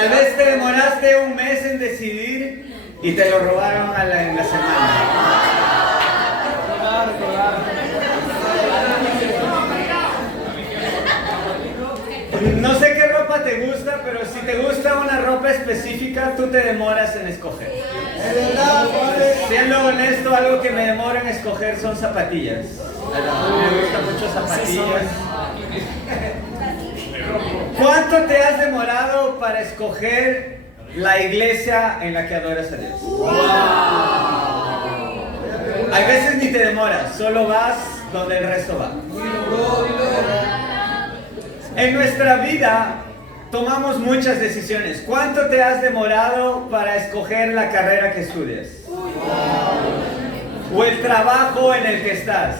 Tal vez te demoraste un mes en decidir y te lo robaron en la semana. No sé qué ropa te gusta, pero si te gusta una ropa específica, tú te demoras en escoger. Siendo honesto, algo que me demora en escoger son zapatillas. Me gustan mucho zapatillas. ¿Cuánto te has demorado para escoger la iglesia en la que adoras a Dios? Hay veces ni te demoras, solo vas donde el resto va. En nuestra vida tomamos muchas decisiones. ¿Cuánto te has demorado para escoger la carrera que estudias? O el trabajo en el que estás.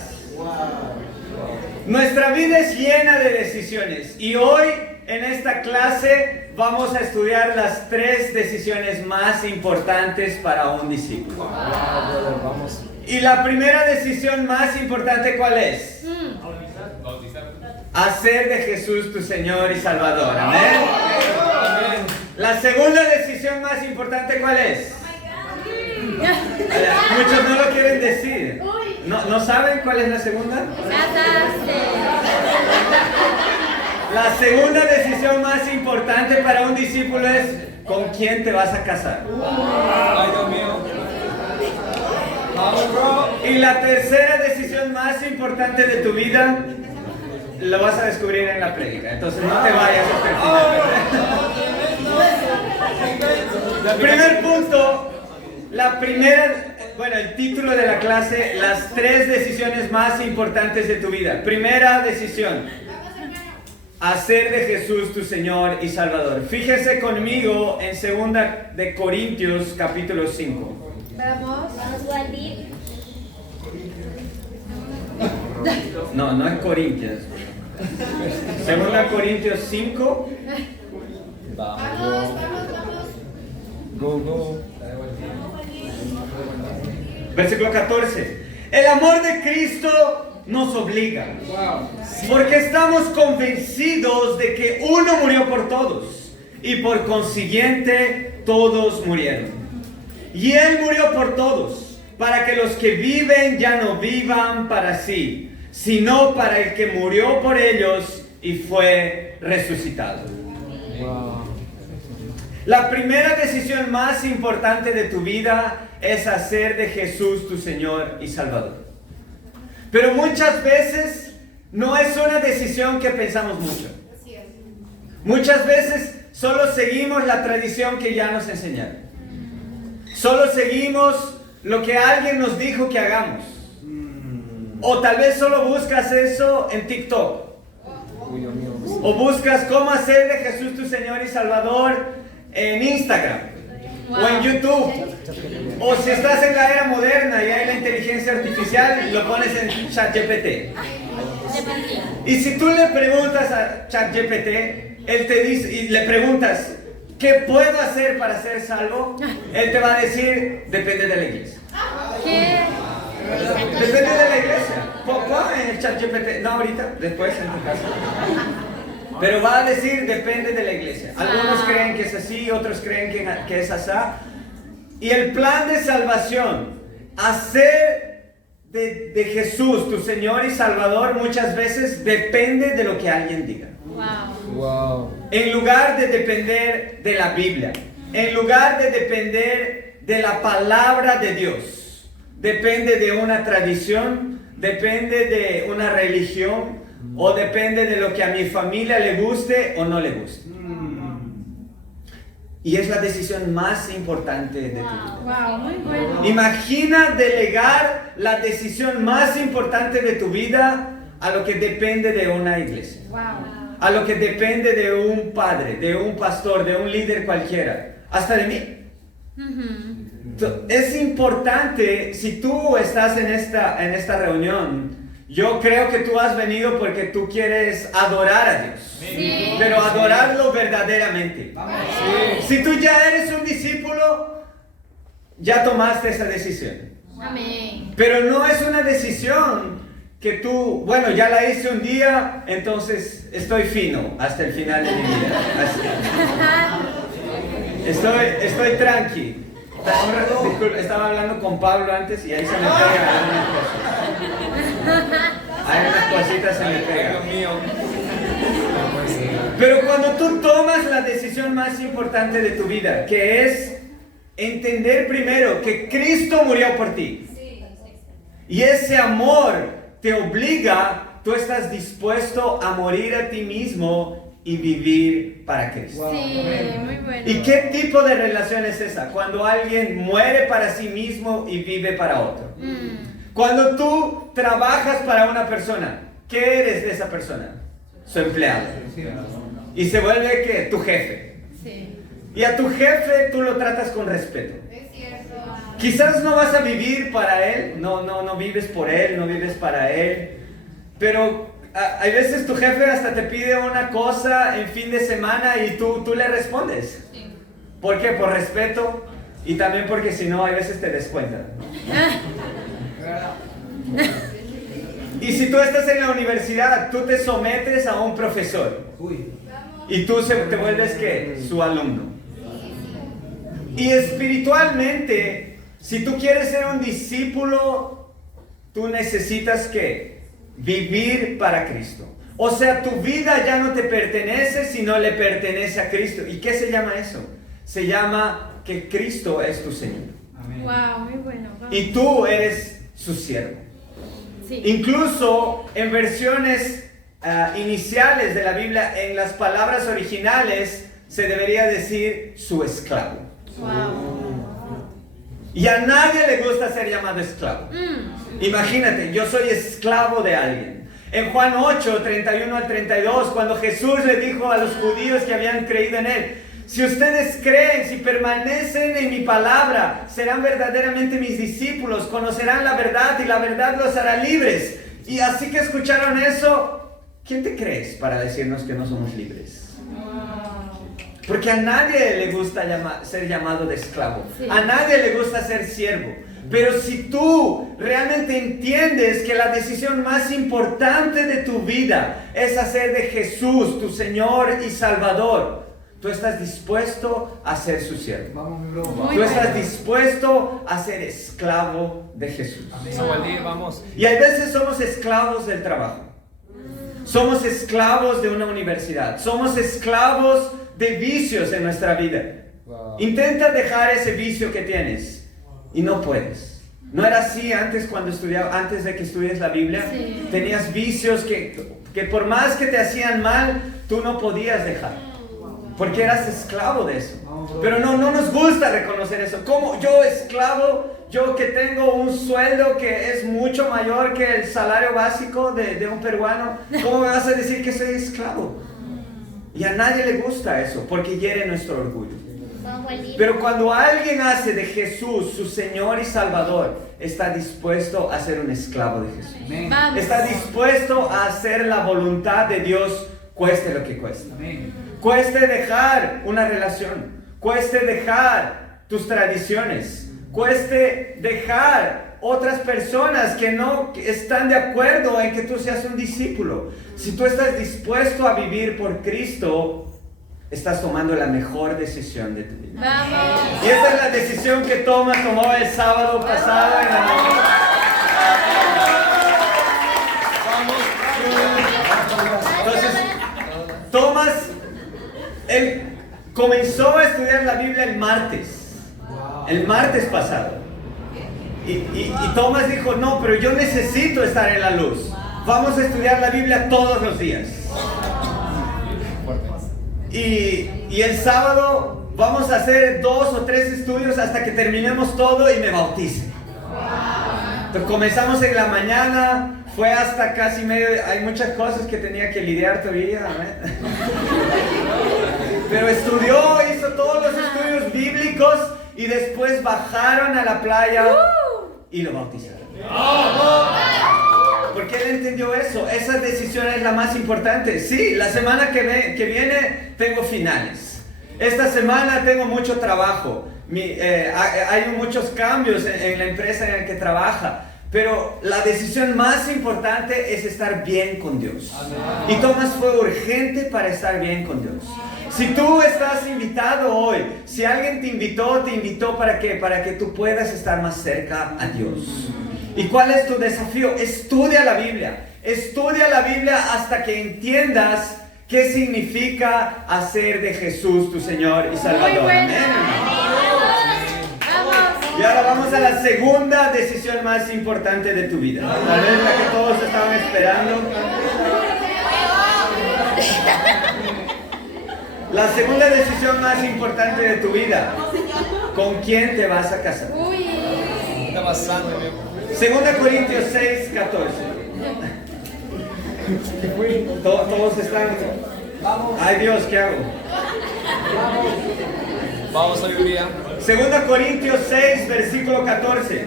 Nuestra vida es llena de decisiones y hoy en esta clase vamos a estudiar las 3 decisiones más importantes para un discípulo. Y la primera decisión más importante, ¿cuál es? Hacer de Jesús tu Señor y Salvador. Amén. La segunda decisión más importante, ¿cuál es? Muchos no lo quieren decir. ¿No saben cuál es la segunda? La segunda decisión más importante para un discípulo es ¿con quién te vas a casar? Ay, Dios mío. Y la tercera decisión más importante de tu vida lo vas a descubrir en la prédica. Entonces no te vayas hasta el final. Primer punto, el título de la clase, las 3 decisiones más importantes de tu vida. Primera decisión, hacer de Jesús tu Señor y Salvador. Fíjese conmigo en 2 de Corintios capítulo 5. Vamos, Waldir. No es Corintios. 2 Corintios 5. Vamos. Go. Versículo 14. El amor de Cristo nos obliga. Porque estamos convencidos de que uno murió por todos y por consiguiente todos murieron. Y Él murió por todos, para que los que viven ya no vivan para sí, sino para el que murió por ellos y fue resucitado. La primera decisión más importante de tu vida es hacer de Jesús tu Señor y Salvador. Pero muchas veces no es una decisión que pensamos mucho. Muchas veces solo seguimos la tradición que ya nos enseñaron. Solo seguimos lo que alguien nos dijo que hagamos. O tal vez solo buscas eso en TikTok. O buscas cómo hacer de Jesús tu Señor y Salvador en Instagram. O en YouTube. O si estás en la era moderna y hay la inteligencia artificial, lo pones en ChatGPT. Y si tú le preguntas a ChatGPT, él te dice, y le preguntas, ¿qué puedo hacer para ser salvo? Él te va a decir, depende de la iglesia. ¿Qué? Depende de la iglesia. ¿Poco en el ChatGPT? No, ahorita, después en tu casa. Pero va a decir, depende de la iglesia. Algunos creen que es así, otros creen que es así. Y el plan de salvación, hacer de Jesús tu Señor y Salvador, muchas veces depende de lo que alguien diga. Wow. En lugar de depender de la Biblia, en lugar de depender de la palabra de Dios, depende de una tradición, depende de una religión, o depende de lo que a mi familia le guste o no le guste. Y es la decisión más importante de tu vida. Wow, muy bueno. Imagina delegar la decisión más importante de tu vida a lo que depende de una iglesia. Wow. A lo que depende de un padre, de un pastor, de un líder cualquiera, hasta de mí. Es importante, si tú estás en esta reunión, yo creo que tú has venido porque tú quieres adorar a Dios, Sí. pero adorarlo verdaderamente. Amén. Si tú ya eres un discípulo, ya tomaste esa decisión. Amén. Pero no es una decisión que tú, bueno, ya la hice un día, entonces estoy fino hasta el final de mi vida. Así. Estoy tranqui. Estaba hablando con Pablo antes y ahí se me pegan algunas cosas. Hay unas cositas se me pegan. Pero cuando tú tomas la decisión más importante de tu vida, que es entender primero que Cristo murió por ti, y ese amor te obliga, tú estás dispuesto a morir a ti mismo y vivir para Cristo. Sí, muy bueno. ¿Y qué tipo de relación es esa? Cuando alguien muere para sí mismo y vive para otro. Cuando tú trabajas para una persona, ¿qué eres de esa persona? Su empleado. Y se vuelve, ¿qué? Tu jefe. Sí. Y a tu jefe tú lo tratas con respeto. Quizás no vas a vivir para él, no vives por él, no vives para él, pero hay veces tu jefe hasta te pide una cosa en fin de semana y tú le respondes. ¿Por qué? Por respeto y también porque si no, hay veces te descuentan. Y si tú estás en la universidad, tú te sometes a un profesor y tú te vuelves, ¿qué? Su alumno. Y espiritualmente, si tú quieres ser un discípulo, tú necesitas, ¿qué? Vivir para Cristo. O sea, tu vida ya no te pertenece, sino le pertenece a Cristo. ¿Y qué se llama eso? Se llama que Cristo es tu Señor. Amén. Wow, muy bueno. Wow. Y tú eres su siervo. Sí. Incluso en versiones iniciales de la Biblia, en las palabras originales, se debería decir su esclavo. Wow. Y a nadie le gusta ser llamado esclavo. Imagínate, yo soy esclavo de alguien. En Juan 8, 31 al 32, cuando Jesús le dijo a los judíos que habían creído en él: si ustedes creen, si permanecen en mi palabra, serán verdaderamente mis discípulos, conocerán la verdad y la verdad los hará libres. Y así que escucharon eso, ¿quién te crees para decirnos que no somos libres? Porque a nadie le gusta ser llamado de esclavo. Sí. A nadie le gusta ser siervo. Pero si tú realmente entiendes que la decisión más importante de tu vida es hacer de Jesús tu Señor y Salvador, tú estás dispuesto a ser su siervo. Tú estás dispuesto a ser esclavo de Jesús. Vamos. Y a veces somos esclavos del trabajo. Somos esclavos de una universidad. Somos esclavos de vicios en nuestra vida. Intenta dejar ese vicio que tienes y no puedes. ¿No era así antes antes de que estudies la Biblia? Sí. Tenías vicios que por más que te hacían mal, tú no podías dejar. Porque eras esclavo de eso. Pero no nos gusta reconocer eso. ¿Cómo yo esclavo? Yo que tengo un sueldo que es mucho mayor que el salario básico de un peruano, ¿cómo me vas a decir que soy esclavo? Y a nadie le gusta eso, porque hiere nuestro orgullo. Pero cuando alguien hace de Jesús su Señor y Salvador, está dispuesto a ser un esclavo de Jesús. Vamos. Está dispuesto a hacer la voluntad de Dios, cueste lo que cueste. Cueste dejar una relación, cueste dejar tus tradiciones, cueste dejar otras personas que no están de acuerdo en que tú seas un discípulo. Si tú estás dispuesto a vivir por Cristo, estás tomando la mejor decisión de tu vida. Vamos. Y esa es la decisión que tomó el sábado pasado en la mañana. Entonces, Tomás, él comenzó a estudiar la Biblia el martes pasado. Y Tomás dijo: no, pero yo necesito estar en la luz. Vamos a estudiar la Biblia todos los días. Y el sábado vamos a hacer 2 o 3 estudios hasta que terminemos todo y me bautice. Entonces, comenzamos en la mañana, fue hasta casi medio. Hay muchas cosas que tenía que lidiar todavía, ¿eh? Pero estudió, hizo todos los estudios bíblicos y después bajaron a la playa y lo bautizaron. Porque él entendió eso. Esa decisión es la más importante. Sí, la semana que viene tengo finales. Esta semana tengo mucho trabajo. Hay muchos cambios en la empresa en la que trabaja. pero la decisión más importante es estar bien con Dios. Y Tomás fue urgente para estar bien con Dios. Si tú estás invitado hoy, si alguien te invitó ¿para qué? Para que tú puedas estar más cerca a Dios. ¿Y cuál es tu desafío? Estudia la Biblia. Estudia la Biblia hasta que entiendas qué significa hacer de Jesús tu Señor y Salvador. Muy bueno. Amén. Vamos. Y ahora vamos a la segunda decisión más importante de tu vida. Tal vez la que todos estaban esperando. La segunda decisión más importante de tu vida. ¿Con quién te vas a casar? Uy. Está pasando, amigo. 2 Corintios 6, 14. Todos están. Ay Dios, ¿qué hago? Vamos, sabiduría. 2 Corintios 6, versículo 14.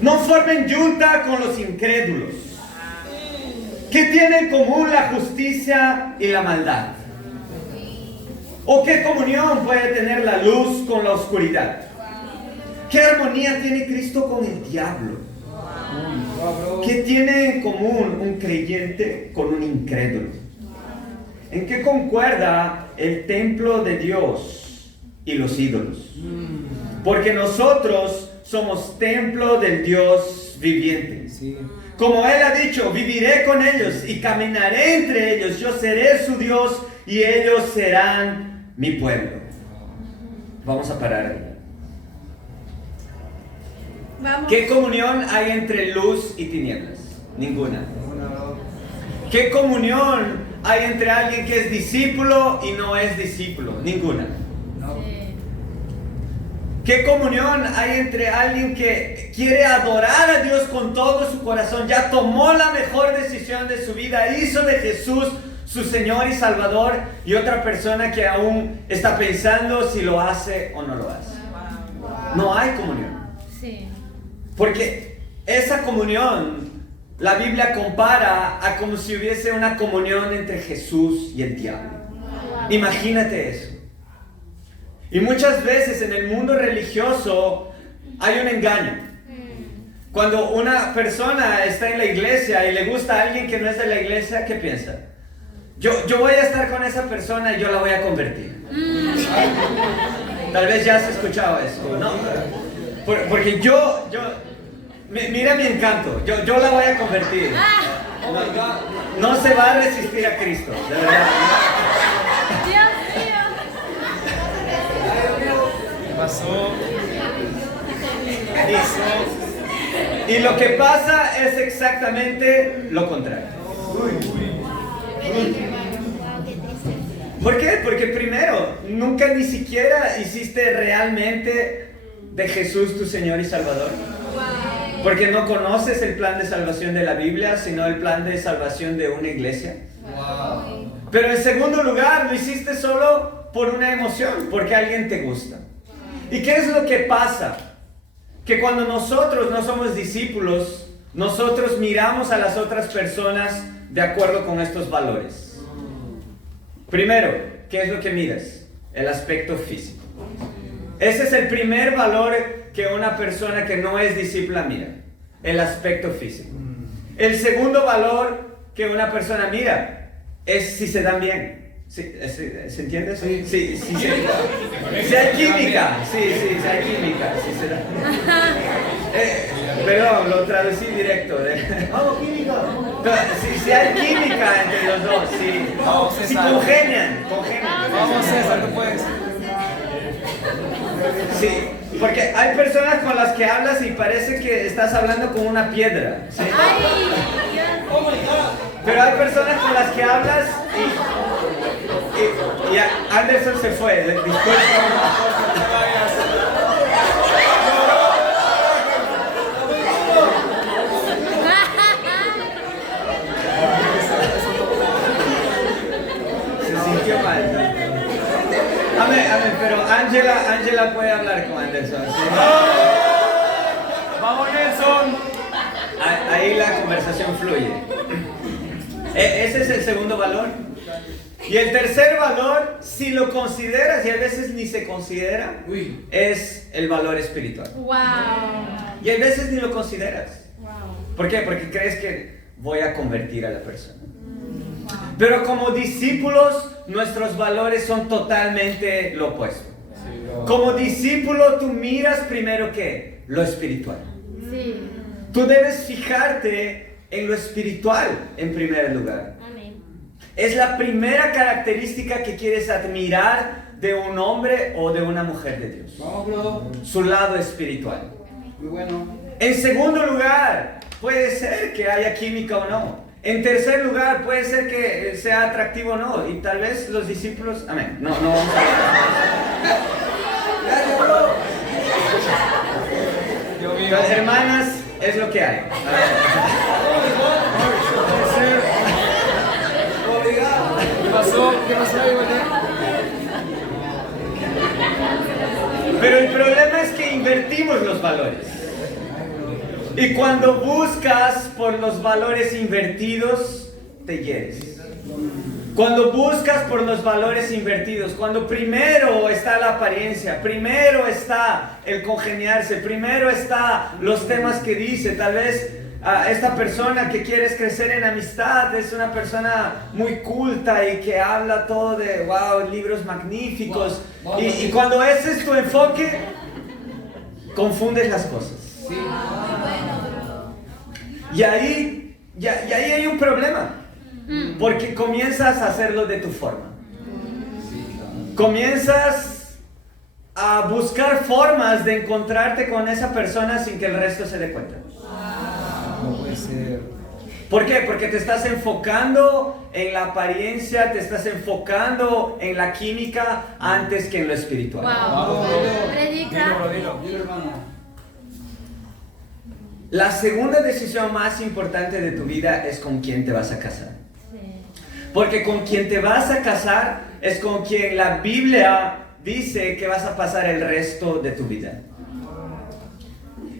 No formen yunta con los incrédulos. ¿Qué tiene en común la justicia y la maldad? ¿O qué comunión puede tener la luz con la oscuridad? ¿Qué armonía tiene Cristo con el diablo? ¿Qué tiene en común un creyente con un incrédulo? ¿En qué concuerda el templo de Dios y los ídolos? Porque nosotros somos templo del Dios viviente. Sí. Como Él ha dicho, viviré con ellos y caminaré entre ellos. Yo seré su Dios y ellos serán mi pueblo. Vamos a parar ahí. Vamos. ¿Qué comunión hay entre luz y tinieblas? Ninguna. ¿Qué comunión hay entre alguien que es discípulo y no es discípulo? Ninguna. Sí. ¿Qué comunión hay entre alguien que quiere adorar a Dios con todo su corazón? Ya tomó la mejor decisión de su vida, hizo de Jesús su Señor y Salvador, y otra persona que aún está pensando si lo hace o no lo hace. No hay comunión. Sí. Porque esa comunión, la Biblia compara a como si hubiese una comunión entre Jesús y el diablo. Imagínate eso. Y muchas veces en el mundo religioso hay un engaño. Cuando una persona está en la iglesia y le gusta a alguien que no es de la iglesia, ¿qué piensa? Yo voy a estar con esa persona y yo la voy a convertir. Tal vez ya has escuchado eso, ¿no? Porque mira mi encanto, yo la voy a convertir. No se va a resistir a Cristo, de verdad. Dios mío. ¿Qué pasó? Y lo que pasa es exactamente lo contrario. ¿Por qué? Porque primero, nunca ni siquiera hiciste realmente de Jesús tu Señor y Salvador. Porque no conoces el plan de salvación de la Biblia, sino el plan de salvación de una iglesia. Pero en segundo lugar, lo hiciste solo por una emoción, porque alguien te gusta. ¿Y qué es lo que pasa? Que cuando nosotros no somos discípulos, nosotros miramos a las otras personas de acuerdo con estos valores. Primero, ¿qué es lo que miras? El aspecto físico. Ese es el primer valor que una persona que no es discípula mira, el aspecto físico. El segundo valor que una persona mira es si se dan bien. ¿Se entiende eso? Sí. Si hay química, si hay química, si se da. Perdón, lo traducí directo. Vamos, química. Si hay química entre los dos, si congenian. Vamos, César, tú puedes. Sí, porque hay personas con las que hablas y parece que estás hablando con una piedra. ¿Sí? Ay, Dios. Pero hay personas con las que hablas y Anderson se fue. Disculpa. Se sintió mal. Amén, pero Ángela puede hablar con Anderson. ¿Sí? ¡Vamos, Nelson! Ahí la conversación fluye. Ese es el segundo valor. Y el tercer valor, si lo consideras, y a veces ni se considera, es el valor espiritual. Wow. Y a veces ni lo consideras. Wow. ¿Por qué? Porque crees que voy a convertir a la persona. Pero como discípulos, nuestros valores son totalmente lo opuesto. Como discípulo, tú miras primero ¿qué? Lo espiritual. Sí. Tú debes fijarte en lo espiritual en primer lugar. Amén. Es la primera característica que quieres admirar de un hombre o de una mujer de Dios. Su lado espiritual. Muy bueno. En segundo lugar, puede ser que haya química o no. En tercer lugar, puede ser que sea atractivo o no. Y tal vez los discípulos... Amén. No vamos Dios mío. Las hermanas es lo que hay. ¿Qué pasó? ¿Qué pasó ahí, güey? Pero el problema es que invertimos los valores. Y cuando buscas por los valores invertidos, te hieres. Cuando buscas por los valores invertidos, cuando primero está la apariencia, primero está el congeniarse, primero está los temas que dice, tal vez esta persona que quieres crecer en amistad es una persona muy culta y que habla todo de, wow, libros magníficos. Y cuando ese es tu enfoque, confundes las cosas. Y ahí hay un problema. Porque comienzas a hacerlo de tu forma. Comienzas a buscar formas de encontrarte con esa persona sin que el resto se dé cuenta. No puede ser. ¿Por qué? Porque te estás enfocando en la apariencia, te estás enfocando en la química antes que en lo espiritual. Wow. Predica. Dilo. Dile, hermano. La segunda decisión más importante de tu vida es con quién te vas a casar. Porque con quien te vas a casar es con quien la Biblia dice que vas a pasar el resto de tu vida.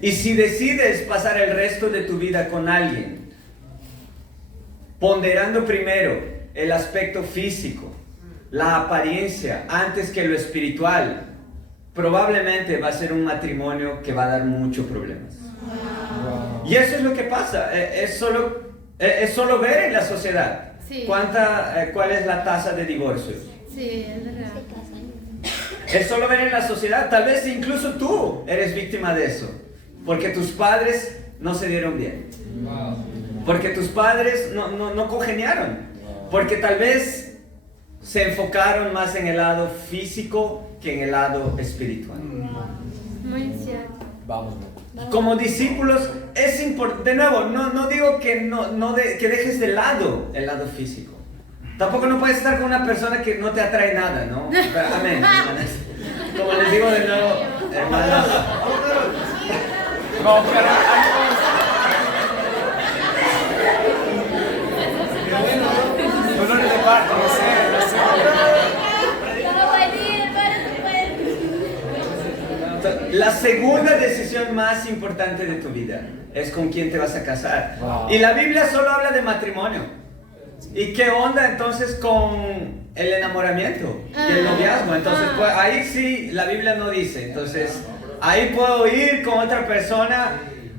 Y si decides pasar el resto de tu vida con alguien, ponderando primero el aspecto físico, la apariencia, antes que lo espiritual, probablemente va a ser un matrimonio que va a dar muchos problemas. Y eso es lo que pasa, es solo ver en la sociedad. Sí. ¿Cuál es la tasa de divorcio? Sí, es verdad. Es solo ver en la sociedad, tal vez incluso tú eres víctima de eso, porque tus padres no se dieron bien, porque tus padres no congeniaron, porque tal vez se enfocaron más en el lado físico que en el lado espiritual. Muy cierto. Vamos. Como discípulos es importante, de nuevo, no digo que, que dejes de lado el lado físico. Tampoco no puedes estar con una persona que no te atrae nada, ¿no? Pero, amén, hermanas. Como les digo de nuevo, hermanas. Vamos a buscar dolores de parto, no sé. La segunda decisión más importante de tu vida es con quién te vas a casar. Wow. Y la Biblia solo habla de matrimonio. ¿Y qué onda entonces con el enamoramiento y el noviazgo? Entonces, pues, ahí sí la Biblia no dice. Entonces, ahí puedo ir con otra persona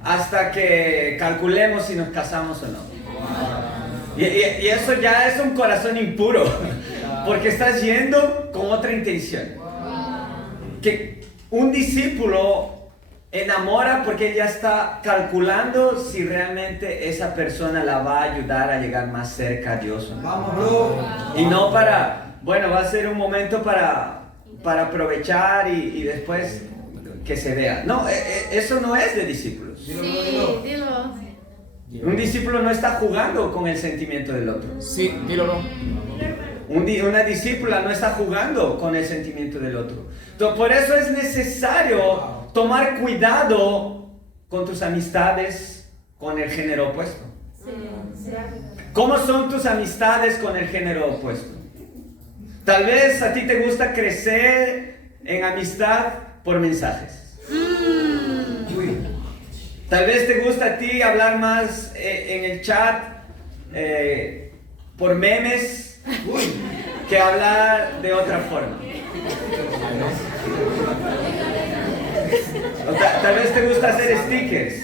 hasta que calculemos si nos casamos o no. Y eso ya es un corazón impuro, porque estás yendo con otra intención. Que un discípulo enamora porque ya está calculando si realmente esa persona la va a ayudar a llegar más cerca a Dios. Vamos, bro. Y no va a ser un momento para aprovechar y después que se vea. No, eso no es de discípulos. Sí, dilo. Un discípulo no está jugando con el sentimiento del otro. Sí, dilo. Una discípula no está jugando con el sentimiento del otro. Entonces, por eso es necesario tomar cuidado con tus amistades con el género opuesto. Sí. ¿Cómo son tus amistades con el género opuesto? Tal vez a ti te gusta crecer en amistad por mensajes. Tal vez te gusta a ti hablar más en el chat por memes que hablar de otra forma. Tal vez te gusta hacer stickers.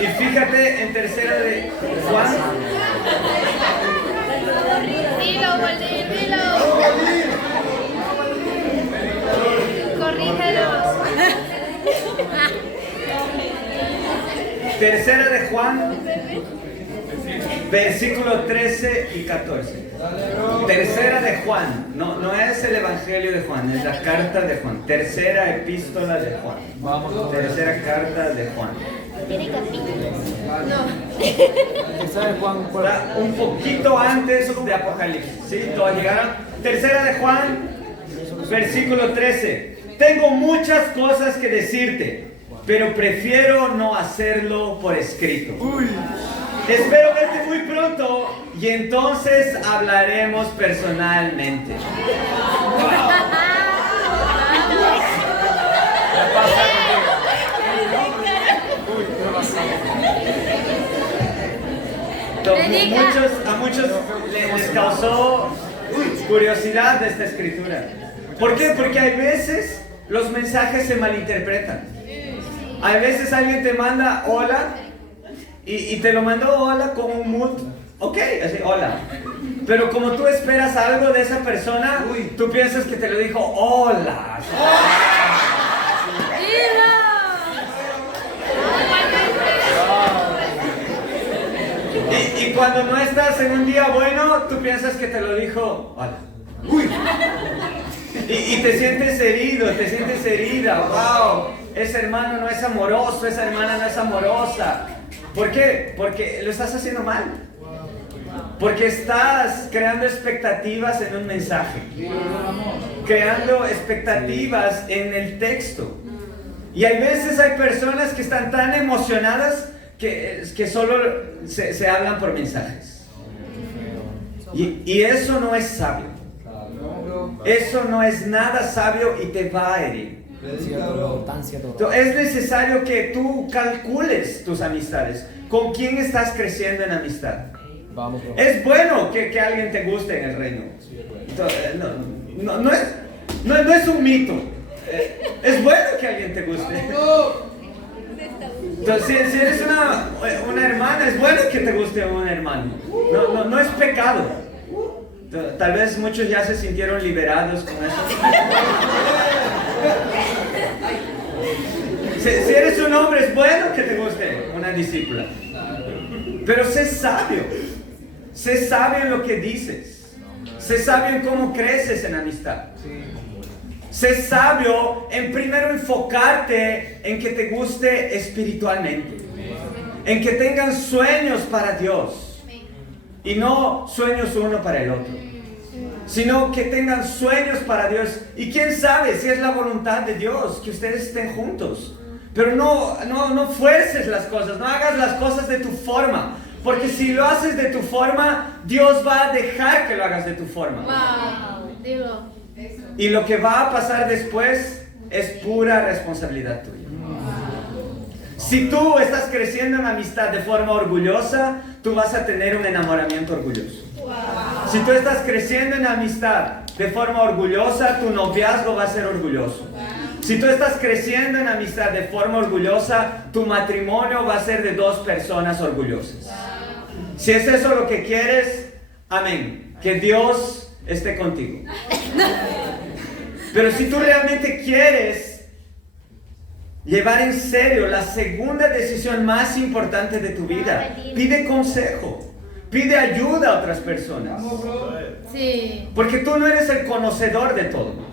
Y fíjate en tercera de Juan. Dilo, Waldir, dilo. Corrígelos. Tercera de Juan, versículo 13 y 14. Tercera de Juan, no es el Evangelio de Juan, es la carta de Juan. Tercera epístola de Juan. Tercera carta de Juan. Tiene capítulos. No. ¿Sabe Juan? Está un poquito antes de Apocalipsis. ¿Sí? Todos llegaron. Tercera de Juan, versículo 13. Tengo muchas cosas que decirte, pero prefiero no hacerlo por escrito. Espero verte muy pronto y entonces hablaremos personalmente. A muchos les causó curiosidad de esta escritura. ¿Por qué? Porque hay veces los mensajes se malinterpretan. Hay veces alguien te manda hola y te lo mandó hola con un mood, ok, así hola. Pero como tú esperas algo de esa persona, tú piensas que te lo dijo hola. Y cuando no estás en un día bueno, tú piensas que te lo dijo hola. Y te sientes herido, te sientes herida. Wow, ese hermano no es amoroso, esa hermana no es amorosa. ¿Por qué? Porque lo estás haciendo mal. Porque estás creando expectativas en un mensaje. Creando expectativas en el texto. Y hay veces hay personas que están tan emocionadas que solo se hablan por mensajes. Y eso no es sabio. Eso no es nada sabio y te va a herir. Es necesario que tú calcules tus amistades. ¿Con quién estás creciendo en amistad? Es bueno que alguien te guste en el reino. No es un mito. Es bueno que alguien te guste. Entonces, si eres una hermana, es bueno que te guste un hermano. No es pecado. Tal vez muchos ya se sintieron liberados con eso. Si eres un hombre, es bueno que te guste una discípula. Pero sé sabio. Sé sabio en lo que dices. Sé sabio en cómo creces en amistad. Sé sabio en primero enfocarte en que te guste espiritualmente. En que tengan sueños para Dios. Y no sueños uno para el otro, sino que tengan sueños para Dios. Y quién sabe si es la voluntad de Dios que ustedes estén juntos. Pero no fuerces las cosas, no hagas las cosas de tu forma. Porque si lo haces de tu forma, Dios va a dejar que lo hagas de tu forma. Wow, digo. Y lo que va a pasar después es pura responsabilidad tuya. Si tú estás creciendo en amistad de forma orgullosa, tú vas a tener un enamoramiento orgulloso. Si tú estás creciendo en amistad de forma orgullosa, tu noviazgo va a ser orgulloso. Si tú estás creciendo en amistad de forma orgullosa, tu matrimonio va a ser de dos personas orgullosas. Si es eso lo que quieres, amén. Que Dios esté contigo. Pero si tú realmente quieres llevar en serio la segunda decisión más importante de tu vida, pide consejo, pide ayuda a otras personas. Sí. Porque tú no eres el conocedor de todo.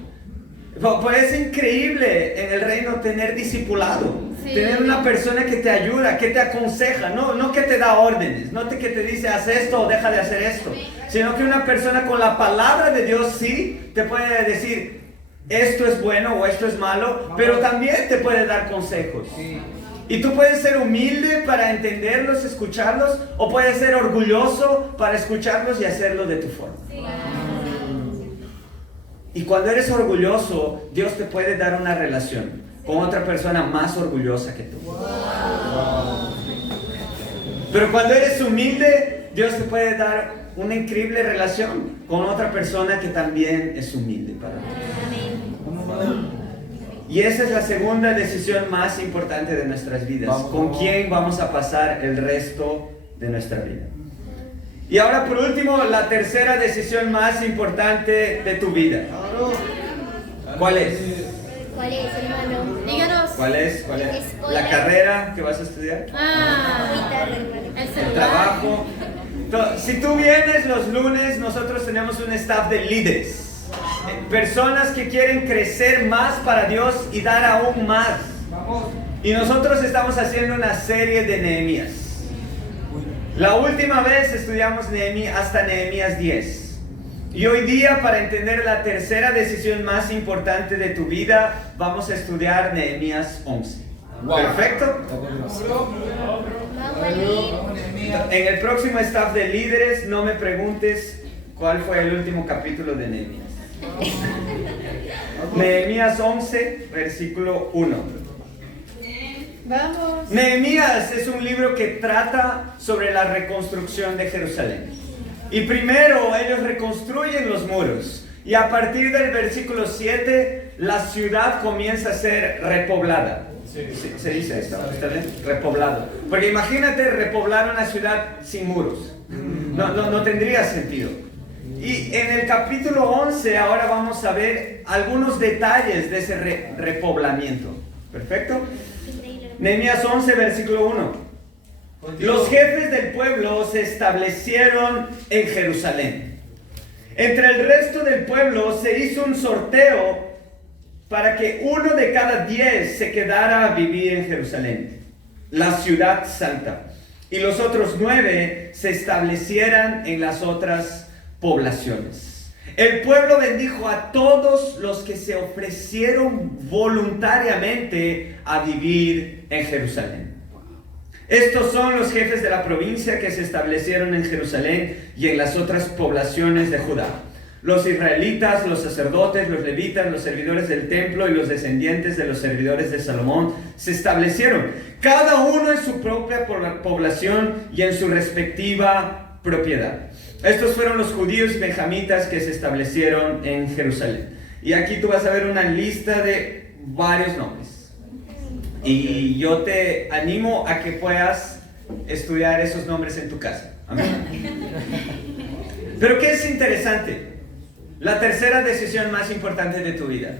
Pues es increíble en el reino tener discipulado, tener una persona que te ayuda, que te aconseja, no que te da órdenes, no que te dice haz esto o deja de hacer esto, sino que una persona con la palabra de Dios sí te puede decir esto es bueno o esto es malo, pero también te puede dar consejos. Y tú puedes ser humilde para entenderlos, escucharlos, o puedes ser orgulloso para escucharlos y hacerlo de tu forma. Y cuando eres orgulloso, Dios te puede dar una relación con otra persona más orgullosa que tú. Pero cuando eres humilde, Dios te puede dar una increíble relación con otra persona que también es humilde para Dios. Y esa es la segunda decisión más importante de nuestras vidas. ¿Con quién vamos a pasar el resto de nuestra vida? Y ahora por último, la tercera decisión más importante de tu vida. ¿Cuál es? ¿Cuál es, hermano? Díganos. ¿Cuál es? Escuela. ¿La carrera que vas a estudiar? El ¿El celular. trabajo? Si tú vienes los lunes, nosotros tenemos un staff de líderes. Personas que quieren crecer más para Dios y dar aún más. Y nosotros estamos haciendo una serie de Nehemías. La última vez estudiamos hasta Nehemías 10. Y hoy día, para entender la tercera decisión más importante de tu vida, vamos a estudiar Nehemías 11. ¿Perfecto? En el próximo staff de líderes, no me preguntes cuál fue el último capítulo de Nehemías. Nehemías 11, versículo 1. Vamos. Nehemías es un libro que trata sobre la reconstrucción de Jerusalén. Y primero ellos reconstruyen los muros. Y a partir del versículo 7, la ciudad comienza a ser repoblada. ¿Se dice esto? ¿Está bien? Repoblado. Porque imagínate repoblar una ciudad sin muros. No tendría sentido. Y en el capítulo 11 ahora vamos a ver algunos detalles de ese repoblamiento. ¿Perfecto? Nehemías 11, versículo 1. Los jefes del pueblo se establecieron en Jerusalén. Entre el resto del pueblo se hizo un sorteo para que 1 de cada 10 se quedara a vivir en Jerusalén, la ciudad santa, y los otros 9 se establecieran en las otras poblaciones. El pueblo bendijo a todos los que se ofrecieron voluntariamente a vivir en Jerusalén. Estos son los jefes de la provincia que se establecieron en Jerusalén y en las otras poblaciones de Judá: los israelitas, los sacerdotes, los levitas, los servidores del templo y los descendientes de los servidores de Salomón se establecieron, cada uno en su propia población y en su respectiva propiedad. Estos fueron los judíos benjamitas que se establecieron en Jerusalén. Y aquí tú vas a ver una lista de varios nombres. Y yo te animo a que puedas estudiar esos nombres en tu casa. Amén. Pero ¿qué es interesante? La tercera decisión más importante de tu vida.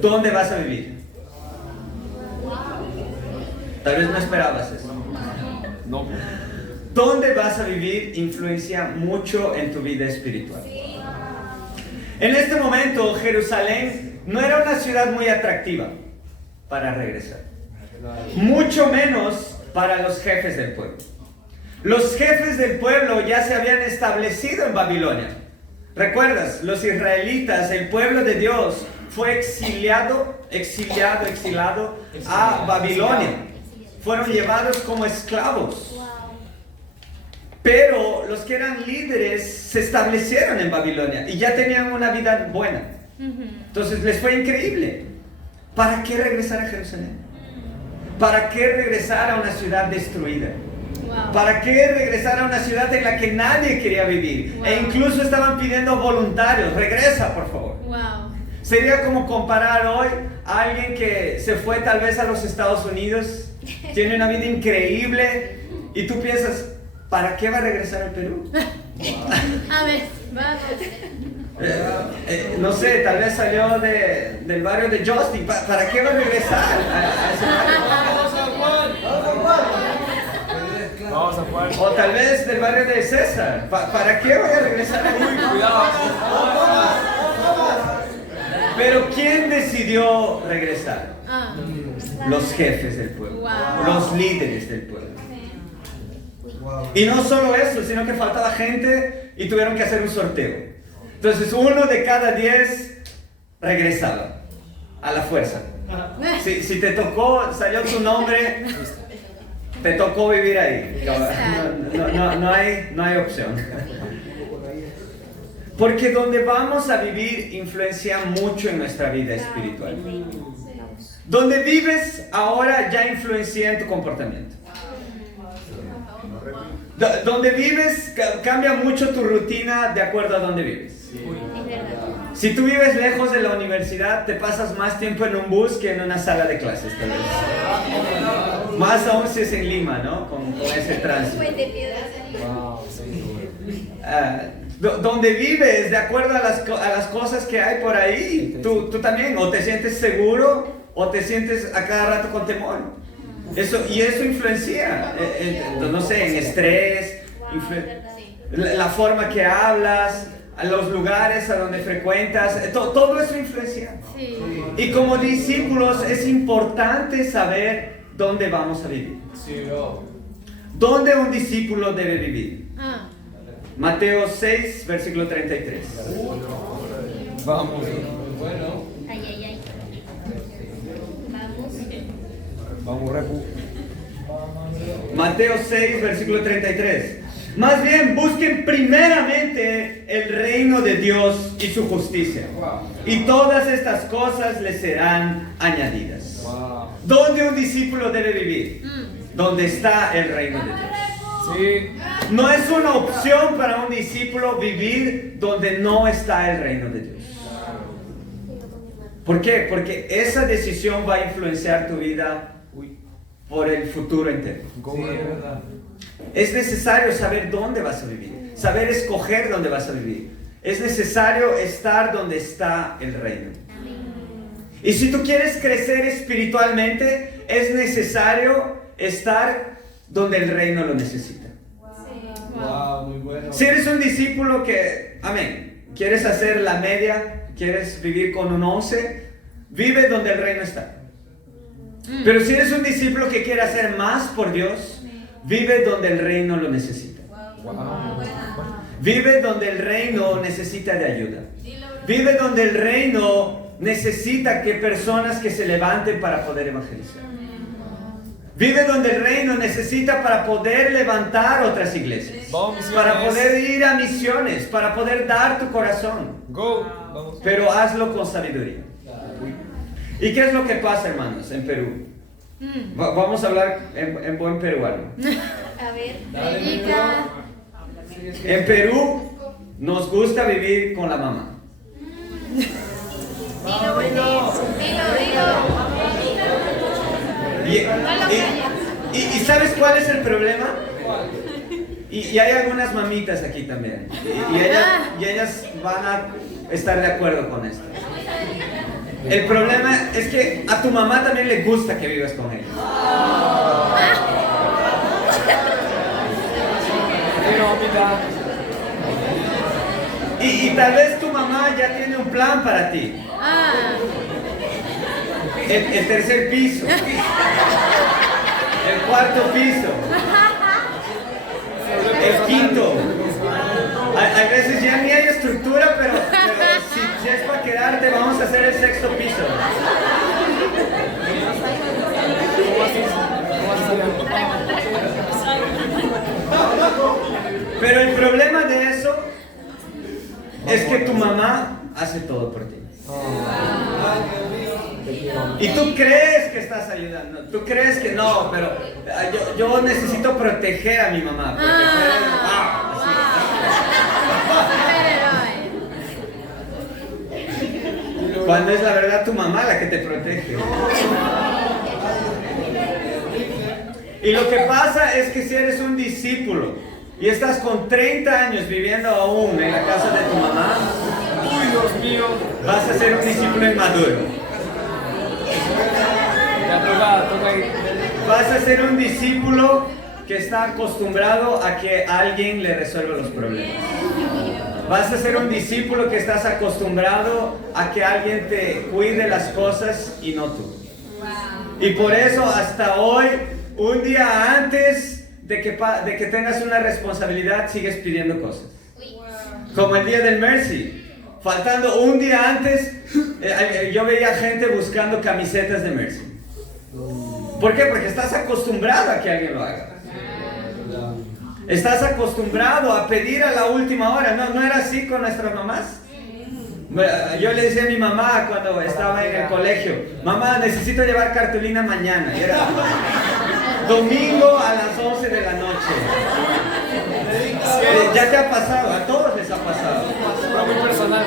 ¿Dónde vas a vivir? Tal vez no esperabas eso. No. ¿Dónde vas a vivir? Influencia mucho en tu vida espiritual. En este momento, Jerusalén no era una ciudad muy atractiva para regresar. Mucho menos para los jefes del pueblo. Los jefes del pueblo ya se habían establecido en Babilonia. ¿Recuerdas? Los israelitas, el pueblo de Dios, fue exilado a Babilonia. Fueron llevados como esclavos. Pero los que eran líderes se establecieron en Babilonia y ya tenían una vida buena. Entonces les fue increíble. ¿Para qué regresar a Jerusalén? ¿Para qué regresar a una ciudad destruida? ¿Para qué regresar a una ciudad en la que nadie quería vivir? E incluso estaban pidiendo voluntarios. Regresa, por favor. Sería como comparar hoy a alguien que se fue tal vez a los Estados Unidos, tiene una vida increíble, y tú piensas, ¿para qué va a regresar al Perú? A ver, vamos. No sé, tal vez salió del barrio de Justin. ¿Para qué va a regresar a ese barrio? Vamos a jugar. O tal vez del barrio de César. ¿Para qué voy a regresar ahí? Cuidado. Pero ¿quién decidió regresar? Los jefes del pueblo. Los líderes del pueblo. Y no solo eso, sino que faltaba gente y tuvieron que hacer un sorteo. Entonces 1 de cada 10 regresaba a la fuerza. Si te tocó, salió tu nombre, te tocó vivir ahí. No hay opción. Porque donde vamos a vivir influencia mucho en nuestra vida espiritual. Donde vives ahora ya influencia en tu comportamiento. Donde vives cambia mucho tu rutina de acuerdo a donde vives. Es verdad. Si tú vives lejos de la universidad, te pasas más tiempo en un bus que en una sala de clases, tal vez. Más aún si es en Lima, ¿no? Con ese tránsito. Puente Piedras. Wow, sí. Donde vives, de acuerdo a las cosas que hay por ahí, tú también, o te sientes seguro, o te sientes a cada rato con temor. Eso influencia, no sé, en estrés, la forma que hablas, a los lugares a donde frecuentas, todo eso influencia. Sí. Y como discípulos es importante saber dónde vamos a vivir. Sí, bro. ¿Dónde un discípulo debe vivir? Ah. Mateo 6, versículo 33. Vamos. Ay, ay, ay. Vamos. Vamos, Repu. Mateo 6, versículo 33. Más bien, busquen primeramente el reino de Dios y su justicia. Y todas estas cosas les serán añadidas. Wow. ¿Dónde un discípulo debe vivir? Donde está el reino de Dios. Sí. No es una opción para un discípulo vivir donde no está el reino de Dios. ¿Por qué? Porque esa decisión va a influenciar tu vida por el futuro entero. Sí, es verdad. Es necesario saber dónde vas a vivir, saber escoger dónde vas a vivir. Es necesario estar donde está el reino. Y si tú quieres crecer espiritualmente, es necesario estar donde el reino lo necesita. Wow, muy bueno. Si eres un discípulo que, amén, quieres hacer la media, quieres vivir con un 11, vive donde el reino está. Pero si eres un discípulo que quiere hacer más por Dios, vive donde el reino lo necesita. Wow. Vive donde el reino necesita de ayuda. Vive donde el reino necesita que personas que se levanten para poder evangelizar. Vive donde el reino necesita para poder levantar otras iglesias. Para poder ir a misiones, para poder dar tu corazón. Go. Vamos. Pero hazlo con sabiduría. ¿Y qué es lo que pasa, hermanos, en Perú? Vamos a hablar en buen peruano. A ver. Predica. En Perú nos gusta vivir con la mamá. Dilo, Dilo. ¿Y sabes cuál es el problema? Y hay algunas mamitas aquí también. Y ellas van a estar de acuerdo con esto. El problema es que a tu mamá también le gusta que vivas con ella. Y tal vez tu mamá ya tiene un plan para ti. Ah. El tercer piso. El cuarto piso. El quinto. Hay veces ya ni hay estructura, pero si es para quedarte, vamos a hacer el sexto piso. Pero el problema de eso es que tu mamá hace todo por ti. Y tú crees que estás ayudando, tú crees que no, pero yo necesito proteger a mi mamá. Cuando es la verdad tu mamá la que te protege. Y lo que pasa es que si eres un discípulo y estás con 30 años viviendo aún en la casa de tu mamá, Uy, Dios mío. vas a ser un discípulo inmaduro. Ya toca ahí. Vas a ser un discípulo que está acostumbrado a que alguien le resuelva los problemas. Vas a ser un discípulo que estás acostumbrado a que alguien te cuide las cosas y no tú. Y por eso hasta hoy, un día antes de que tengas una responsabilidad, sigues pidiendo cosas. Como el día del Mercy. Faltando un día antes, yo veía gente buscando camisetas de Mercy. ¿Por qué? Porque estás acostumbrado a que alguien lo haga. Estás acostumbrado a pedir a la última hora. ¿No era así con nuestras mamás? Yo le decía a mi mamá cuando estaba en el colegio: mamá, necesito llevar cartulina mañana. Y era domingo a las 11 de la noche. Ya te ha pasado, a todos les ha pasado. Fue muy personal.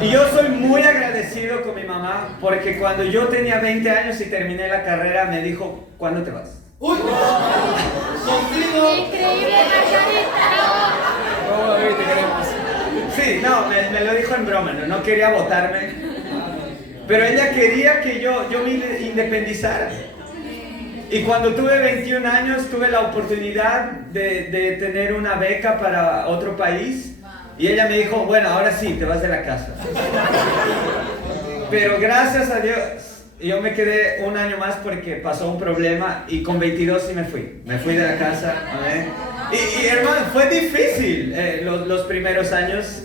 Y yo soy muy agradecido con mi mamá porque cuando yo tenía 20 años y terminé la carrera me dijo, ¿cuándo te vas? Increíble, Margarita. No, David, te queremos. Sí, no, me lo dijo en broma, no quería votarme. Pero ella quería que yo me independizara. Y cuando tuve 21 años tuve la oportunidad de tener una beca para otro país. Y ella me dijo, bueno, ahora sí, te vas de la casa. Pero gracias a Dios, yo me quedé un año más porque pasó un problema y con 22 sí me fui. Me fui de la casa. Y hermano, fue difícil los primeros años.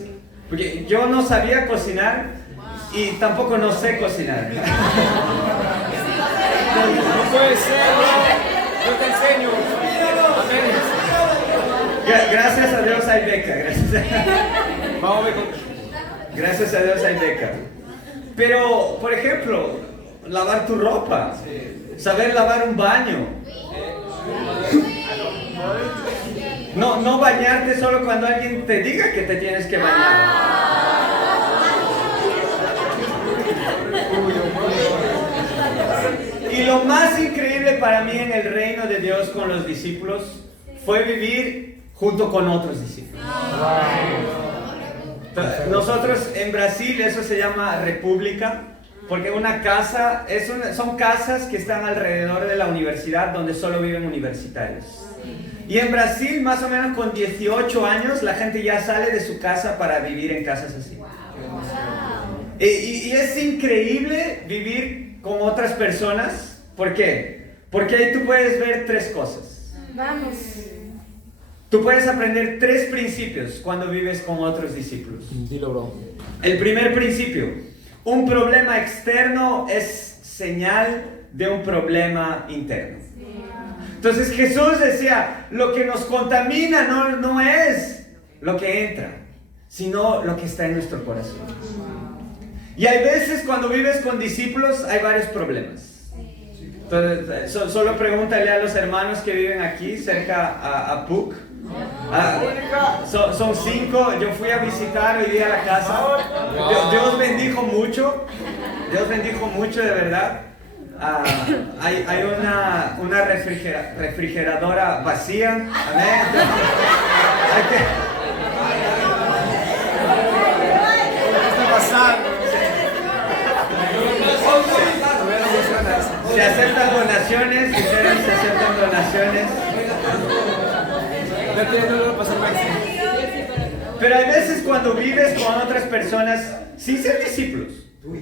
Porque yo no sabía cocinar y tampoco no sé cocinar. No puede ser, yo te enseño. Amén. Gracias a Dios hay beca. Vamos a ver con... Gracias a Dios hay beca. Pero, por ejemplo, lavar tu ropa, saber lavar un baño. No bañarte solo cuando alguien te diga que te tienes que bañar. Y lo más increíble para mí en el reino de Dios con los discípulos fue vivir junto con otros discípulos. Nosotros en Brasil eso se llama república, porque una casa son casas que están alrededor de la universidad donde solo viven universitarios. Y en Brasil más o menos con 18 años la gente ya sale de su casa para vivir en casas así. Y es increíble vivir con otras personas. ¿Por qué? Porque ahí tú puedes ver tres cosas. Vamos. Tú puedes aprender tres principios cuando vives con otros discípulos. Dilo, bro. El primer principio: un problema externo es señal de un problema interno. Entonces Jesús decía, lo que nos contamina no es lo que entra, sino lo que está en nuestro corazón. Y hay veces cuando vives con discípulos hay varios problemas. Entonces, solo pregúntale a los hermanos que viven aquí cerca a Puc. Son 5. Yo fui a visitar hoy día la casa. Dios bendijo mucho. Dios bendijo mucho de verdad. Hay una refrigeradora vacía. Amén. ¿Qué está pasando? Se aceptan donaciones, si quieren, se aceptan donaciones. Pero hay veces cuando vives con otras personas sin ser discípulos,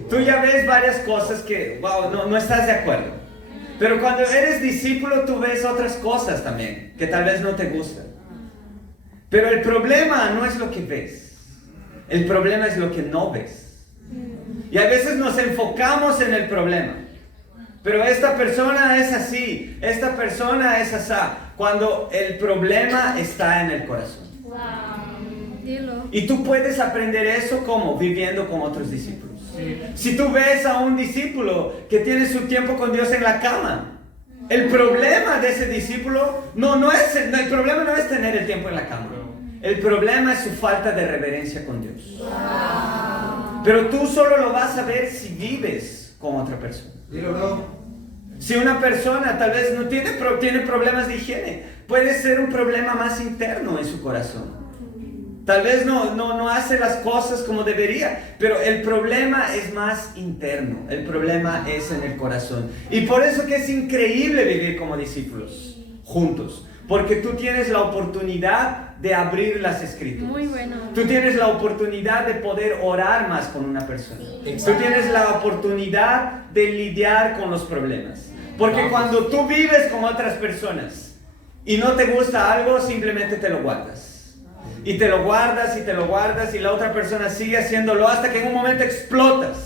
tú ya ves varias cosas que, wow, no estás de acuerdo. Pero cuando eres discípulo, tú ves otras cosas también, que tal vez no te gustan. Pero el problema no es lo que ves. El problema es lo que no ves. Y a veces nos enfocamos en el problema. Pero esta persona es así, esta persona es asá, cuando el problema está en el corazón. Wow. Dilo. Y tú puedes aprender eso como viviendo con otros discípulos. Si tú ves a un discípulo que tiene su tiempo con Dios en la cama, el problema de ese discípulo el problema no es tener el tiempo en la cama. El problema es su falta de reverencia con Dios. Pero tú solo lo vas a ver si vives con otra persona. Si una persona tal vez no tiene problemas de higiene, puede ser un problema más interno en su corazón. Tal vez no hace las cosas como debería, pero el problema es más interno. El problema es en el corazón. Y por eso que es increíble vivir como discípulos juntos. Porque tú tienes la oportunidad de abrir las escrituras. Muy bueno. Tú tienes la oportunidad de poder orar más con una persona. Tú tienes la oportunidad de lidiar con los problemas. Porque cuando tú vives con otras personas y no te gusta algo, simplemente te lo guardas. Y te lo guardas y te lo guardas y la otra persona sigue haciéndolo hasta que en un momento explotas.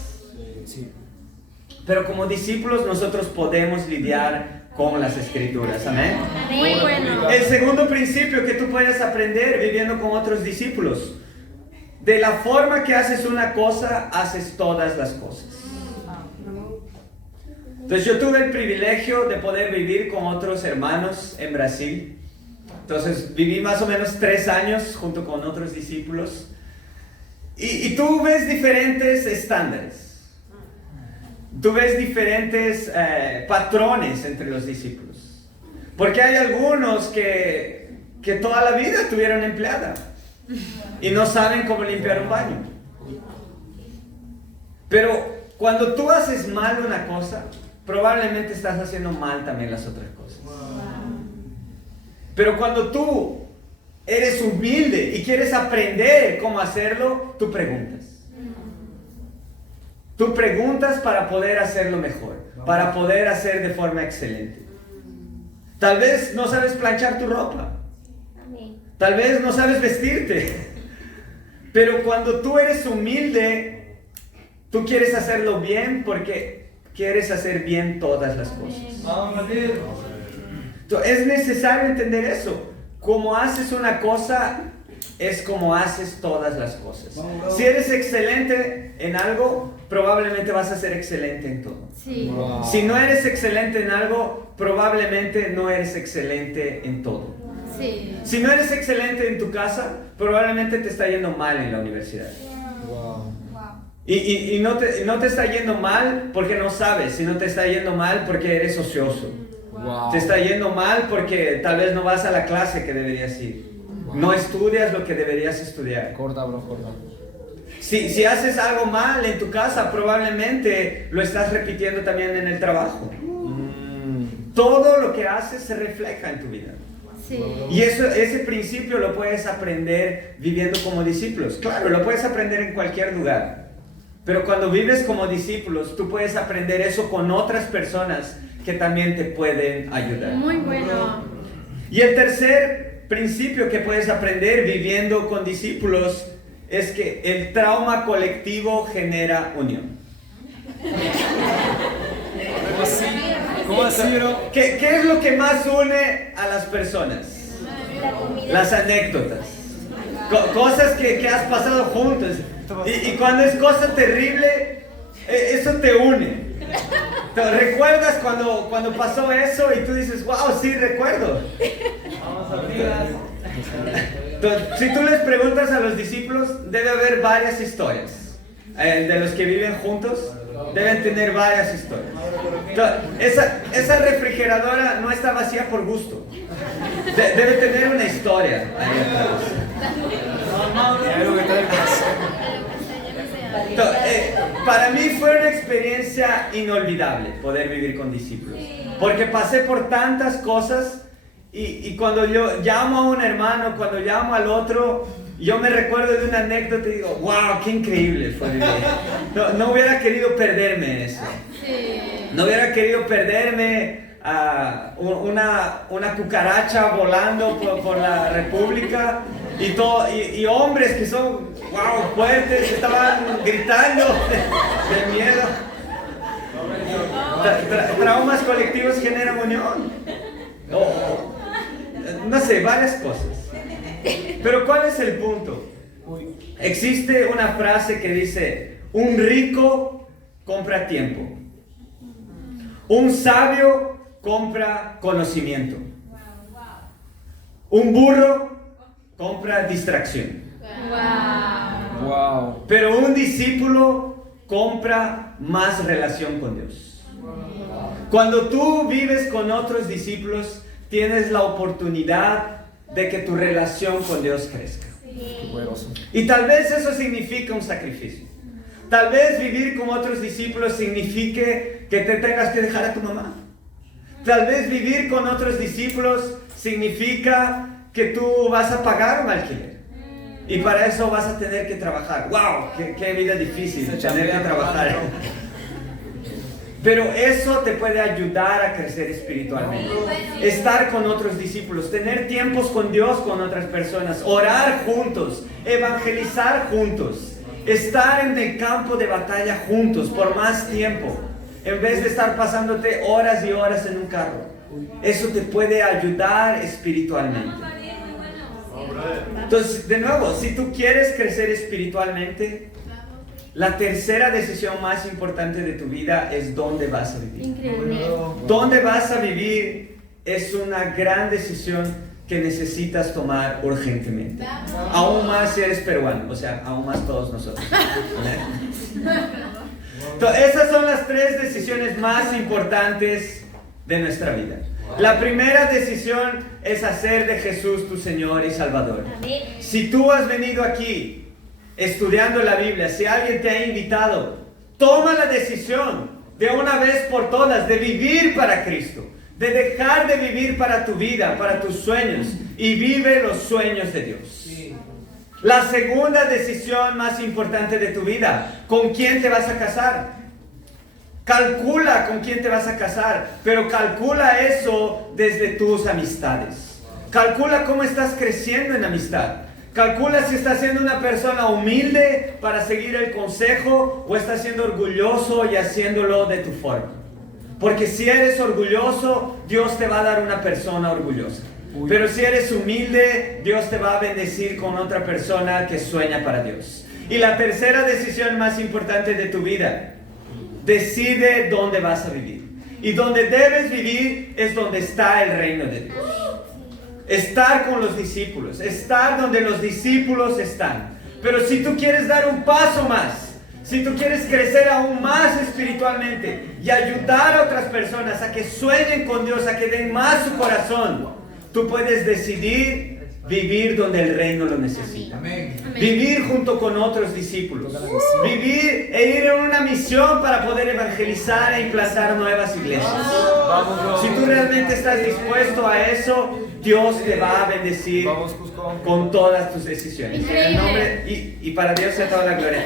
Pero como discípulos nosotros podemos lidiar con las escrituras, amén. Muy bueno. El segundo principio que tú puedes aprender viviendo con otros discípulos: de la forma que haces una cosa, haces todas las cosas. Entonces yo tuve el privilegio de poder vivir con otros hermanos en Brasil. Entonces viví más o menos 3 años junto con otros discípulos. Y tú ves diferentes estándares. Tú ves diferentes patrones entre los discípulos. Porque hay algunos que toda la vida tuvieron empleada y no saben cómo limpiar un baño. Pero cuando tú haces mal una cosa, probablemente estás haciendo mal también las otras cosas. Pero cuando tú eres humilde y quieres aprender cómo hacerlo, tú preguntas. Tú preguntas para poder hacerlo mejor, para poder hacer de forma excelente. Tal vez no sabes planchar tu ropa. Tal vez no sabes vestirte. Pero cuando tú eres humilde, tú quieres hacerlo bien porque quieres hacer bien todas las cosas. Entonces, es necesario entender eso. Como haces una cosa, es como haces todas las cosas. Si eres excelente en algo, probablemente vas a ser excelente en todo. Sí. Wow. Si no eres excelente en algo, probablemente no eres excelente en todo. Sí. Si no eres excelente en tu casa, probablemente te está yendo mal en la universidad. Wow. Y no te está yendo mal porque no sabes, sino te está yendo mal porque eres ocioso. Wow. Te está yendo mal porque tal vez no vas a la clase que deberías ir. No estudias lo que deberías estudiar. Corta, bro, corta. Si haces algo mal en tu casa, probablemente lo estás repitiendo también en el trabajo. Todo lo que haces se refleja en tu vida. Sí. Y ese principio lo puedes aprender viviendo como discípulos. Claro, lo puedes aprender en cualquier lugar. Pero cuando vives como discípulos, tú puedes aprender eso con otras personas que también te pueden ayudar. Muy bueno. Y el tercer principio que puedes aprender viviendo con discípulos es que el trauma colectivo genera unión. ¿Cómo así? ¿Cómo así, bro? ¿Qué es lo que más une a las personas? Las anécdotas. Cosas que has pasado juntos. Y cuando es cosa terrible, eso te une. ¿Recuerdas cuando pasó eso y tú dices, wow, sí, recuerdo? Entonces, si tú les preguntas a los discípulos, debe haber varias historias. De los que viven juntos, deben tener varias historias. Entonces, esa refrigeradora no está vacía por gusto. Debe tener una historia ahí atrás. Es lo que está en el corazón. Entonces, para mí fue una experiencia inolvidable poder vivir con discípulos. Porque pasé por tantas cosas y cuando yo llamo a un hermano, cuando llamo al otro, yo me recuerdo de una anécdota y digo, wow, qué increíble fue vivir. No hubiera querido perderme eso. No hubiera querido perderme una cucaracha volando por la República y hombres que son, wow, fuertes, estaban gritando de miedo. Traumas colectivos generan unión. No sé, varias cosas. Pero ¿cuál es el punto? Existe una frase que dice, un rico compra tiempo. Un sabio compra conocimiento. Un burro compra distracción. Wow. Wow. Pero un discípulo compra más relación con Dios. Cuando tú vives con otros discípulos, tienes la oportunidad de que tu relación con Dios crezca. Qué poderoso. Y tal vez eso significa un sacrificio. Tal vez vivir con otros discípulos signifique que te tengas que dejar a tu mamá. Tal vez vivir con otros discípulos significa que tú vas a pagar un alquiler. Y para eso vas a tener que trabajar. ¡Wow! ¡Qué vida difícil tener que trabajar! Pero eso te puede ayudar a crecer espiritualmente. Estar con otros discípulos, tener tiempos con Dios, con otras personas, orar juntos, evangelizar juntos, estar en el campo de batalla juntos por más tiempo, en vez de estar pasándote horas y horas en un carro. Eso te puede ayudar espiritualmente. Entonces, de nuevo, si tú quieres crecer espiritualmente, la tercera decisión más importante de tu vida es dónde vas a vivir. Increíble. Dónde vas a vivir es una gran decisión que necesitas tomar urgentemente. Aún más si eres peruano, o sea, aún más todos nosotros. Entonces, esas son las 3 decisiones más importantes de nuestra vida. La primera decisión es hacer de Jesús tu Señor y Salvador. Si tú has venido aquí estudiando la Biblia, si alguien te ha invitado, toma la decisión de una vez por todas de vivir para Cristo, de dejar de vivir para tu vida, para tus sueños, y vive los sueños de Dios. La segunda decisión más importante de tu vida: ¿con quién te vas a casar? Calcula con quién te vas a casar, pero calcula eso desde tus amistades. Calcula cómo estás creciendo en amistad. Calcula si estás siendo una persona humilde para seguir el consejo o estás siendo orgulloso y haciéndolo de tu forma. Porque si eres orgulloso, Dios te va a dar una persona orgullosa. Pero si eres humilde, Dios te va a bendecir con otra persona que sueña para Dios. Y la tercera decisión más importante de tu vida: decide dónde vas a vivir. Y donde debes vivir es donde está el reino de Dios. Estar con los discípulos, estar donde los discípulos están. Pero si tú quieres dar un paso más, si tú quieres crecer aún más espiritualmente y ayudar a otras personas a que sueñen con Dios, a que den más su corazón, tú puedes decidir vivir donde el reino lo necesita. Amén. Vivir junto con otros discípulos. Vivir e ir en una misión para poder evangelizar e implantar nuevas iglesias. Si tú realmente estás dispuesto a eso, Dios te va a bendecir con todas tus decisiones. En el nombre, y para Dios sea toda la gloria.